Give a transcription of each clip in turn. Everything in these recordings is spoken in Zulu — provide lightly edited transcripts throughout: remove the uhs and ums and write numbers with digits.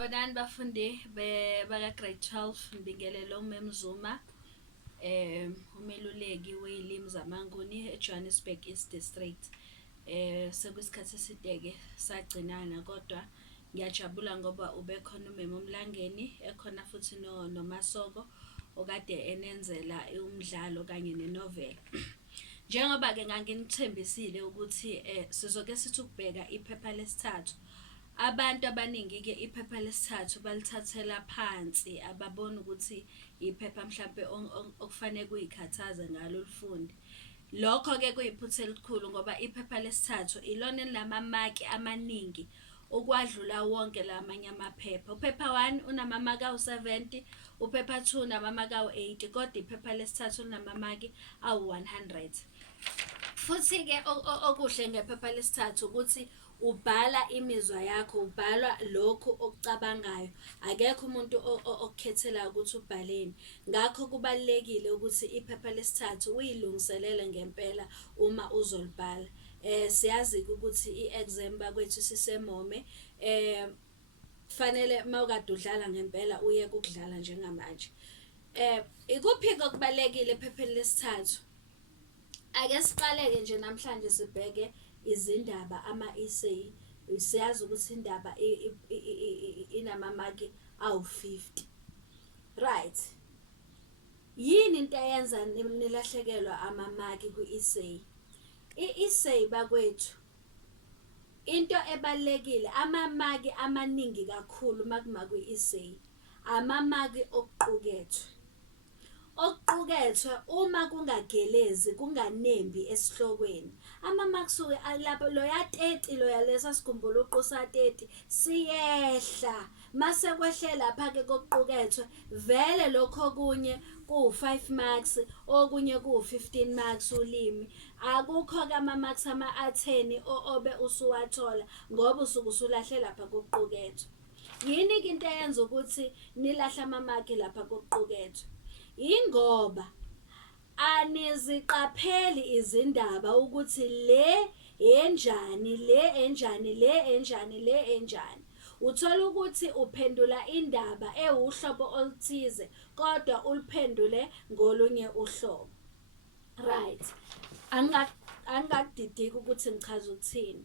Bonani bafundi baka grade 12, Mbingelelo Memzuma, umeluleki wey'limi zamaNguni eJohannesburg East District. Sekuyisikhathi eside-ke sagcinana kodwa ngiyajabula ngoba ubekhona umema Mlangeni, ekhona futhi noMasoko okade enenzela umdlalo kanye nenovela. Njengoba-ke nganginithembisile ukuthi sizoke sithi ukubheka iphepha lesithathu. Abantu abaningi-ke iphepha lesithathu balithathela phansi, ababoni ukuthi iphepha mhlampe okufanele kuyikhathaze ngalo ulifundi. Lokho-ke kuyiphutha elikhulu ngoba iphepha lesithathu ilona elinamamaki amaningi ukwadlula wonke la manye amaphepha. Uphepha 1 unamamaki awu-70, uphepha 2 unamamaki awu-80, kodwa iphepha lesithathu linamamaki awu-100. Futhi-ke okuhle ngephepha lesithathu ukuthi ubhala imizwa yakho, ubhala lokhu okucabangayo. Akekho umuntu okukhethelayo ukuthi ubhaleni. Ngakho kubalulekile ukuthi iphepha lesithathu uyilungiselele ngempela uma uzolibhala. Siyazi-ke ukuthi i-exam bakwethu sisemome. Kufanele mawukade udlala ngempela uyeke ukudlala njengamanje. Ikuphi-ke okubalulekile ephepheni lesithathu? Ake siqale-ke nje namhlanje sibheke izindaba ama-essay. Siyazi ukuthi indaba inamamaki awu-50. Right. Yini into eyenza nilahlekelwa amamaki kwi-essay? I-essay bakwethu, into ebalulekile, amamaki amaningi kakhulu makuma kwi-essay, amamaki okuqukethwe. Okuqukethwe uma kungagelezi, kunganembi esihlokweni, amamaki suke alapho. Loya 30 loya lesa sikhumbula uqu sa-30 siyehla. Mase kwehle lapha-ke kokuqukethwe vele lokho okunye ku-5 marks, okunye ku-15 marks ulimi. Akukho-ke ama-marks a-10 obe usuwathola ngoba usuke usulahle lapha kokuqukethwe. Yini-ke into eyenza ukuthi nilahle amamaki lapha kokuqukethwe? Ingoba aniziqapheli izindaba ukuthi le enjani, le enjani, le enjani, le enjani. Uthola ukuthi uphendula indaba ewuhlobo oluthize kodwa uliphendule ngolunye uhlobo. Right. Angakudidiki ukuthi ngichaza ukuthini.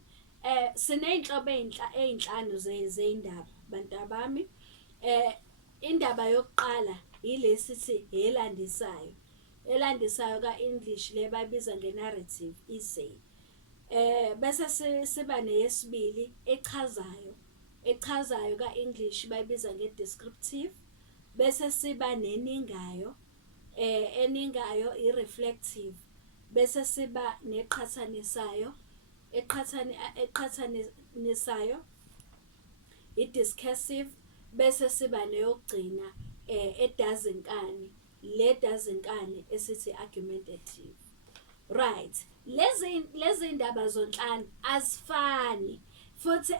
Siney'nhlobo ey'nhlanu zey'ndaba bantabami. Indaba yokuqala ilesithi elandisayo. Elandisayo ka-English le bayibiza nge-narrative essay. Bese siba neyesibili echazayo. Echazayo ka-English bayibiza nge-descriptive. Bese siba neningayo. Eningayo i-reflective. Bese siba neqhathanisayo. Eqhathanisayo i-discursive. Bese siba neyokugcina edazinkani. Le dazinkani esithi argumentative. Right. Lezi ndaba zonhlanu azifani futhi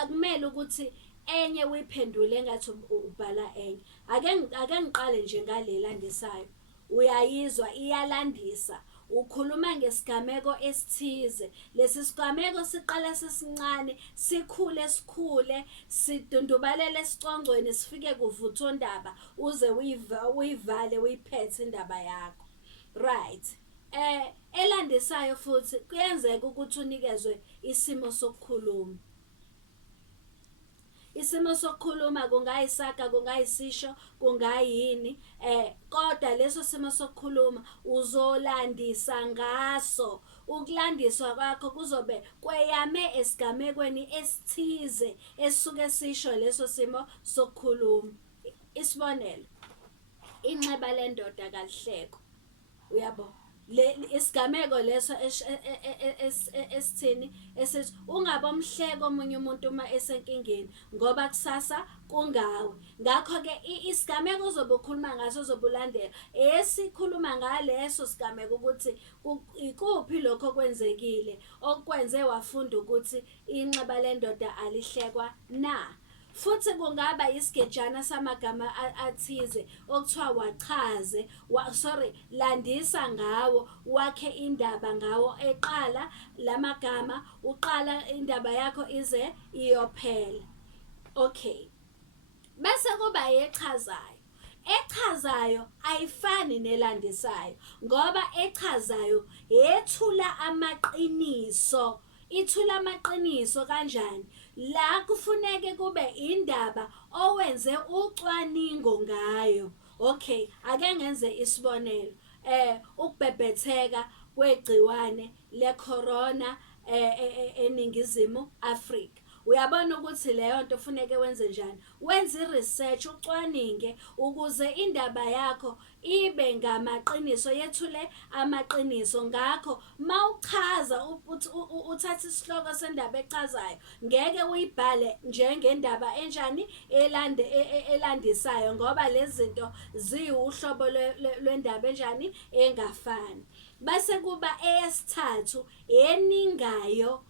akumele ukuthi enye uyiphendule engathi ubhala enye. Ake ngiqale nje ngale landisayo. Uyayizwa iyalandisa. Ukhuluma ngesigameko esithize. Lesi sigameko siqala sisincane, sikhule sidundubalele esicongweni sifike kuvuthondaba uze uyivale uyiphethe indaba yakho. Right. Elandisayo futhi kuyenzeka ukuthi unikezwe isimo sokukhuluma. Isimo sokukhuluma kungayisaga, kungayisisho, kungayini. Kodwa leso simo sokukhuluma uzolandisa ngaso. Ukulandiswa kwakho kuzobe kweyame esigamekweni esithize esisuke sisho leso simo sokukhuluma. Isibonelo, inxeba lendoda kalihleko. Uyabo? Isigameko leso esithini esithi ungabe umhleko omunye umuntu uma esenkingeni ngoba kusasa kungawe. Ngakho-ke isigameko uzobe ukhuluma ngaso uzobe ulandela esikhuluma ngaleso sigameko ukuthi ikuphi lokho okwenzekile okwenze wafunda ukuthi inxeba lendoda alihlekwa na. Futhi kungaba isigejana samagama athize okuthiwa wachaze, landisa ngawo, wakhe indaba ngawo. Eqala lamagama, uqala indaba yakho ize iyophela. Okay. kuba echazayo. Echazayo ayifani nelandisayo ngoba echazayo yethula amaqiniso. Ithula amaqiniso kanjani? La kufuneke kube indaba owenze ucwaningo ngayo. Okay, ake ngenze isibonelo. Ukubhebhetheka kwegciwane le-corona eNingizimu Afrika. Uyabona ukuthi leyo nto kufuneke wenze njani? Wenze i-research, ucwaninge ukuze indaba yakho ibe ngamaqiniso, yethule amaqiniso. Ngakho mawuchaza uthatha isihloko sendaba echazayo, ngeke uyibhale njengendaba enjani elandisayo ngoba lezi zinto ziwuhlobo lwendaba enjani engafani. Bese kuba eyesithathu eningayo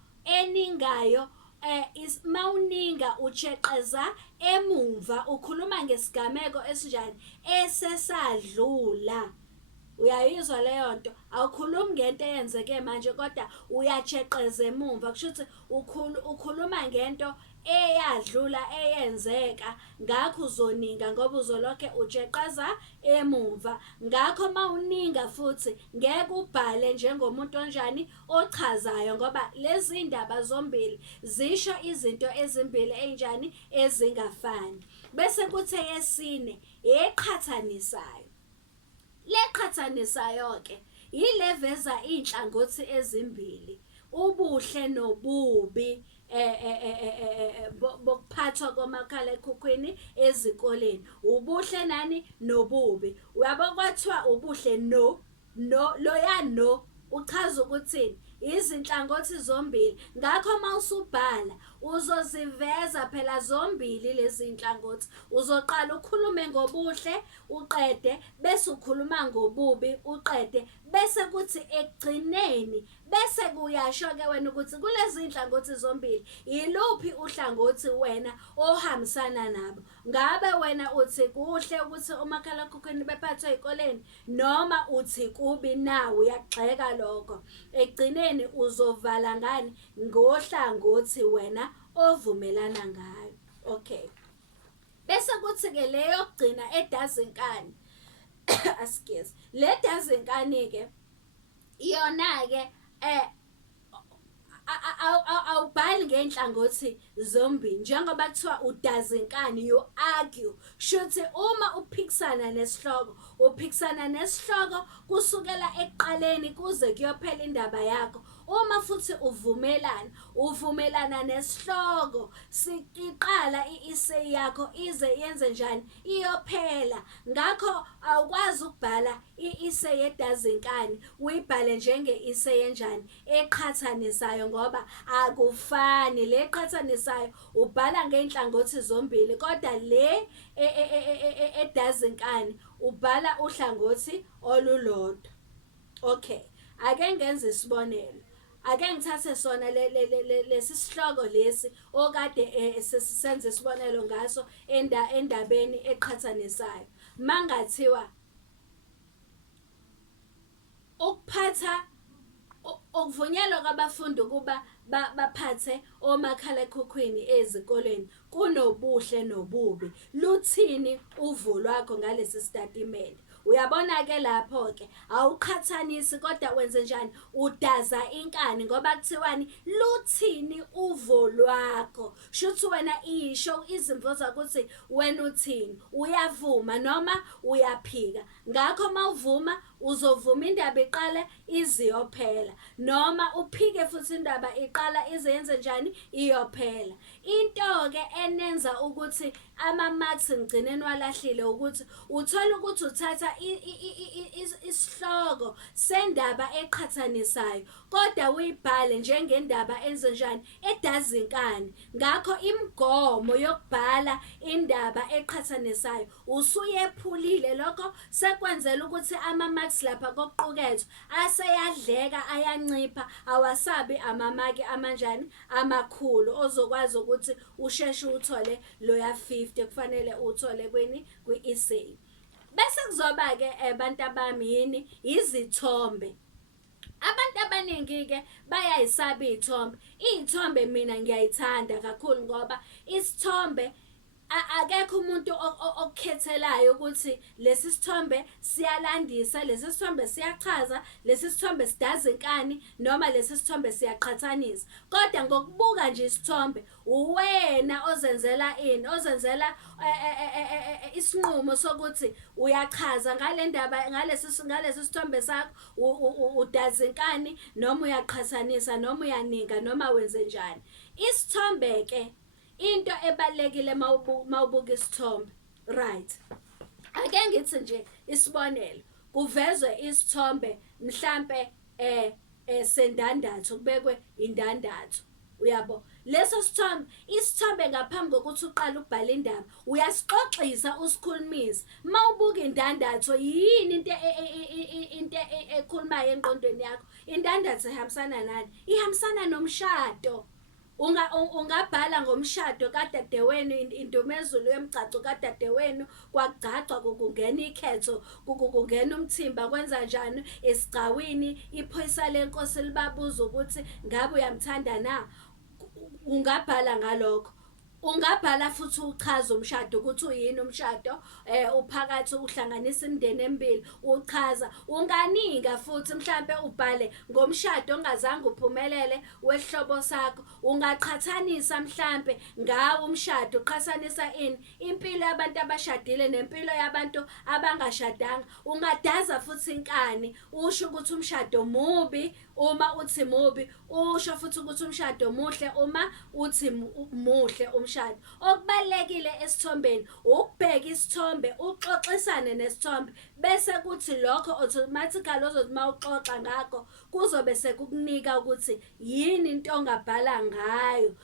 mawuninga ujeqeza emumva, ukhuluma ngesigameko esinjani esesadlula. Uyayizwa leyo nto? Awukhulumi ngento eyenzeke manje kodwa uyajeqeza emumva, kusho ukuthi ukhuluma ngento eyadlula eyenzeka. Ngakho uzoninga ngoba uzolokhe ujeqeza emumva. Ngakho mawuninga futhi ngeke ubhale njengomuntu onjani ochazayo ngoba lezi ndaba zombili zisho izinto ezimbili enjani ezingafani. Bese kuthi yesine eqhathanisayo. Leqhathanisayo ke yileveza inhlangothi ezimbili, ubuhle nobubi bokuphathwa komakhalekhukhwini ezikoleni. Ubuhle nani nobubi. Uyabo kwathiwa ubuhle loya uchaza ukuthini? Izinhlangothi zombili. Ngakho mawusubhala uzoziveza phela zombili lezi inhlangothi. Uzoqala ukhulume ngobuhle uqede, bese ukhuluma ngobubi uqede, bese kuthi ekugcineni bese kuyasho ke wena ukuthi kulezi inhlangothi zombili iluphi uhlangothi wena ohambisana nabo. Ngabe wena uthi kuhle ukuthi umakhalekhukhwini bephathwe ezikoleni noma uthi kubi? Nawe uyagxeka lokho. Ekugcineni uzovala ngani? Ngohlangothi wena ovumelana ngayo. Okay, bese kuthi ke leyo kugcina edazinkani asigezi le dazinkani ke iyona ke awubhali ngenhlangothi zombili njengoba kuthiwa udazinkani, you argue. Shuthi uma uphikisana nesihloko kusukela ekuqaleni kuze kuyophela indaba yakho. Uma futhi uvumelana nesihloko siqala i-essay yakho ize yenze njani? Iyophela. Ngakho awukwazi ukubhala i-essay edazinkani uyibhale njenge-essay enjani? Eqhathanisayo ngoba akufani. Le eqhathanisayo ubhala ngeinhlangothi zombili kodwa le edazinkani ubhala uhlangothi olulodwa. Okay, ake ngenze isibonelo. Ake ngithathe sona lesi sihloko lesi okade senze isibonelo ngaso endabeni eqhathanisayo. Mangathiwa ukuphatha ukuvunyelwa kwabafundi ukuba baphathe omakhalekhukhwini ezikoleni kunobuhle nobubi. Luthini uvo lwakho ngalesi statement? Uyabona ke lapho ke awuqhathanisi kodwa wenze njani? Udaza inkani ngoba kuthiwani luthini uvo lwakho. Shuthi wena isho izimvo zakuthi wena uthini, uyavuma noma uyaphika. Ngakho mawuvuma uzovuma indaba iqala iziyophela noma uphike futhi indaba iqala izenze njani? Iyophela. Into ke enenza ukuthi ama-marks ngigcineni walahlile ukuthi uthola ukuthi uthatha isihloko sendaba eqhathanisayo kodwa uyibhale njengendaba enze njani? Edazinkani. Ngakho imigomo yokubhala indaba eqhathanisayo usuyephulile. Lokho sekwenzela ukuthi ama-marks lapha kokuqukethwe aseyadleka, ayancipha, awasabi amamaki amanjani? Amakhulu ozokwazi ukuthi usheshe uthole loya 50 kufanele uthole kwi-essay. Bese kuzoba ke abantu abami yini? Izithombe. Abantu abaningi ke bayayisaba iy'thombe. Iy'thombe mina ngiyayithanda kakhulu ngoba isithombe akekho umuntu okukhethelayo ukuthi lesi sithombe siyalandisa, lesi sithombe siyachaza, lesi sithombe sidaza inkani noma lesi sithombe siyaqhathanisa. Kodwa ngokubuka nje isithombe uwena ozenzela ini, ozenzela isinqumo sokuthi uyachaza ngale ndaba, ngalesi sithombe sakho udaza inkani noma uyaqhathanisa noma uyaninga noma wenze njani. Isithombe ke into ebalekile mawubuka isithombe, right? Ake ngithi nje isibonelo, kuvezwe isithombe mhlambe sendandatho, kubekwe indandatho. Uyabo, leso sithombe, isithombe ngaphambi kokuthi uqale ukubhala indaba uyasixoxisa usikhulumisa. Mawubuka indandatho yini into ekhulumayo engqondweni yakho? Indandatho ihambisana nani? Ihambisana nomshado. Ungabhala ngomshado kadadewenu, indumezulu yomgcaco kadadewenu, kwagcagcwa kungena ikhetho, kungena umthimba, kwenza njani esigcawini, iphoyisa lenkosi libabuza ukuthi ngabe uyamthanda na. Ungabhala ngalokho. Ungabhala futhi uchaza umshado ukuthi uyini umshado, uphakathi uhlanganisa imindeni emibili, uchaza. Unganinga futhi mhlambe ubhale ngomshado ongazange uphumelele wesihlobo sakho. Ungaqhathanisa mhlambe ngawo umshado, uqhathanisa ini, impilo yabantu abashadile nempilo yabantu abangashadanga. Ungadaza futhi inkani, usho ukuthi umshado mubi uma uthi mubi, usho futhi ukuthi umshado muhle uma uthi muhle umshado. Okubalekile esithombeni ukubheka isithombe, uxoxisane nesithombe, bese kuthi lokho automatically ozothi mawuxoxa ngakho kuzobe sekukunika ukuthi yini into ongabhala ngayo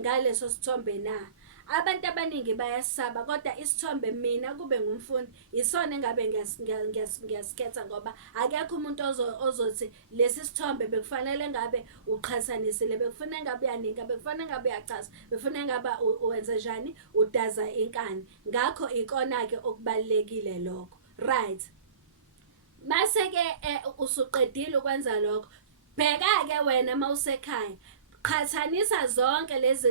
ngaleso sithombe na. Abantu abaningi bayasaba, kodwa isithombe mina kube ngumfundi isona engabe ngiyasikhetha, ngoba akekho umuntu ozothi lesi sithombe bekufanele ngabe uqhathanisile, bekufanele ngabe uyaninga, bekufanele ngabe uyachaza, bekufanele ngabe uwenze njani, udaza inkani. Ngakho ikona-ke okubalulekile lokho, right? Mase-ke usuqedile ukwenza lokho, bheka-ke wena mawusekhaya, qhathanisa zonke lezi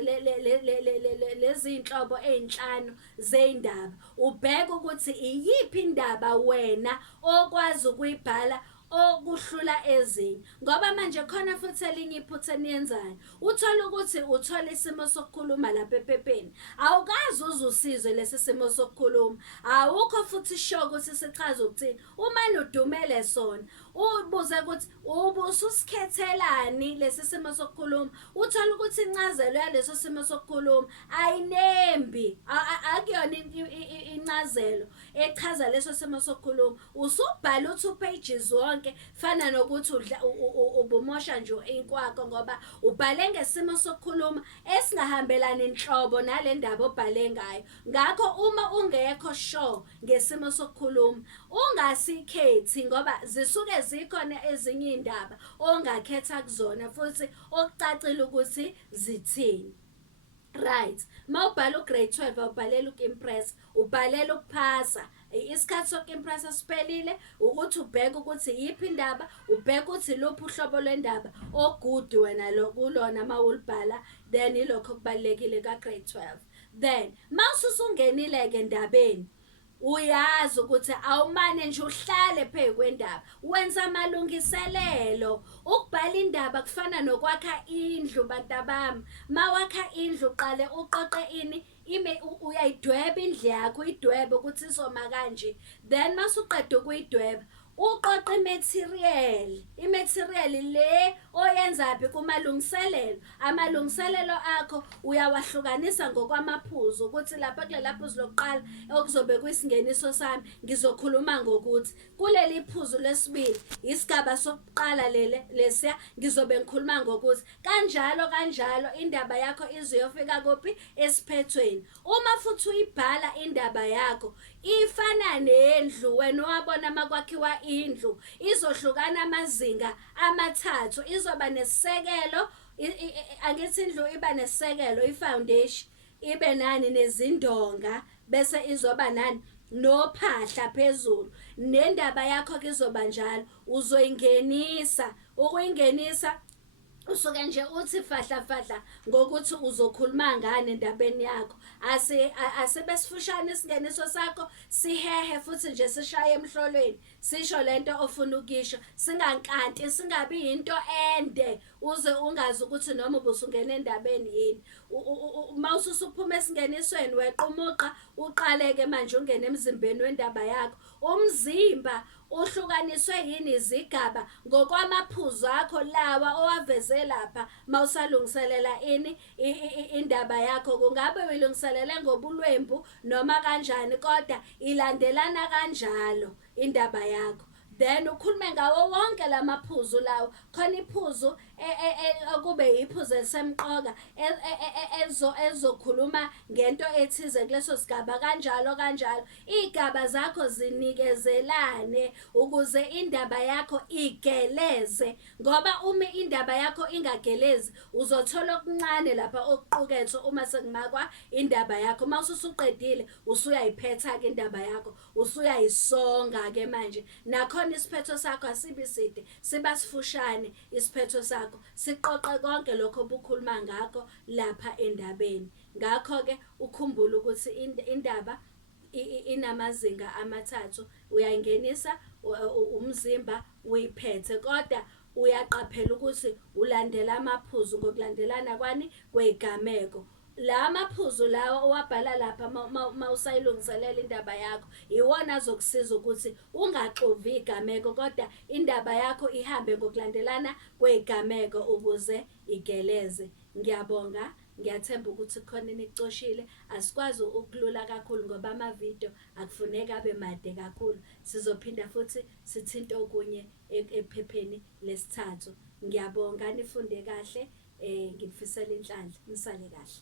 inhlobo ey'nhlanu zey'ndaba, ubheke ukuthi iyiphi indaba wena okwazi ukuyibhala okuhlula ezinye. Ngoba manje khona futhi elinye iphutha eniyenzayo, uthola ukuthi uthola isimo sokukhuluma lapha ephepheni, awukazi uzusizwe lesi simo sokukhuluma, awukho futhi sure ukuthi sichaza ukuthini. Umane udumele sona, ubuze ukuthi ubususikhethelani lesi simo sokukhuluma, uthola ukuthi incazelo yaleso simo sokukhuluma ayinembi, akuyona incazelo echaza leso simo sokukhuluma. Usubhala u2 pages wonke, fana nokuthi ubumosha nje inkwakho, ngoba ubhale ngesimo sokukhuluma esingahambelani inhlobo nale ndaba obhale ngayo. Ngakho uma ungekho sure ngesimo sokukhuluma, ungasikhethi, ngoba zisuke zikhona ezinye indaba ongakhetha kuzona futhi okucacile ukuthi zithini. Right, mawubhala ugrade 12 awubhalela ukimpress, ubhalela ukuphasa. Isikhathi sokimpressa siphelile, ukuthi ubheke ukuthi yiphi indaba, ubheke ukuthi luphi uhlobo lwendaba ogood wena kulona mawulibhala, then ilokho kubalekile ka grade 12. Then mawususungenile-ke endabeni, uyazi ukuthi awumane nje uhlale phezu kwendaba, wenza amalungiselelo. Ukubhala indaba kufana nokwakha indlu, bantabami. Mawakha indlu uqale uqoqe ini, uyayidweba indlu yakho, uyidwebe ukuthi izoma kanje. Then masuqeda ukuyidweba, uqoqa imaterial le oyenzaphi kumalungiselelo. Amalungiselelo akho uyawahlukanisa ngokwamaphuzu, ukuthi lapha kulela phuzu lokuqala okuzobe kuyisingeniso sami ngizokhuluma ngokuthi, kuleli phuzu lesibili isigaba sokuqala lesiya ngizobe ngikhuluma ngokuthi, kanjalo indaba yakho izuyofika kuphi? Esiphethweni. Uma futhi uyibhala indaba yakho ifana nendlu, wena wabona makwakhiwa indlu, izohlukana amazinga amathathu, izoba nesisekelo, angithi indlu iba nesisekelo, ifoundation, ibe nani nezindonga, bese izoba nani nophahla phezulu. Nendaba yakho ke izoba njalo, uzoyingenisa, ukuyingenisa usuke nje uthi fahla ngokuthi uzokhuluma ngani endabeni yakho. Asibesifushane isingeniso sakho, sihehe futhi nje sishaye emhlolweni, sisho lento ofuna ukisho, singankanti, singabi into ende uze ungazi ukuthi noma ubusungena endabeni yini. Mawususuphuma esingenisweni wequmuqa, uqaleke manje ungene emzimbeni wendaba yakho. Umzimba uhlukaniswe yini izigaba ngokwamaphuzu akho lawa owaveze lapha mawusalungiselela indaba yakho. Kungabe uyilungiselele ngobulwembu noma kanjani, kodwa ilandelana kanjalo indaba yakho. Then ukhulume ngawo wonke lamaphuzu lawo, khona iphuzu okube iphuzu elisemqoka ezokhuluma ngento ethize kuleso sigaba, kanjalo iy'gaba zakho zinikezelane ukuze indaba yakho igeleze. Ngoba uma indaba yakho ingagelezi, uzothola okuncane lapha okuqukethwe uma sekumakwa indaba yakho. Uma usuqedile usuyayiphetha-ke indaba yakho, usuyayisonga-ke manje. Nakhona isiphetho sakho asibi side, siba sifushane isiphetho sakho, siqoqe konke lokho obukhuluma ngakho lapha endabeni. Ngakho-ke ukhumbule ukuthi indaba inamazinga amathathu. Uyayingenisa umzimba uyiphethe, kodwa uyaqaphela ukuthi ulandela amaphuzu ngokulandelana kwani kwey'gameko. La maphuzu lawa owabhala lapha mawusayilungiselela indaba yakho, iwona azokusiza ukuthi ungaxovi igameko, kodwa indaba yakho ihambe ngokulandelana kwey'gameko ukuze igeleze. Ngiyabonga, ngiyathemba ukuthi khona enikucoshile. Asikwazi ukulula kakhulu ngoba amavidiyo akufuneki abe made kakhulu. Sizophinda futhi sithinte okunye ephepheni lesithathu. Ngiyabonga, nifunde kahle, ngikufisela inhlanhla, nisale kahle.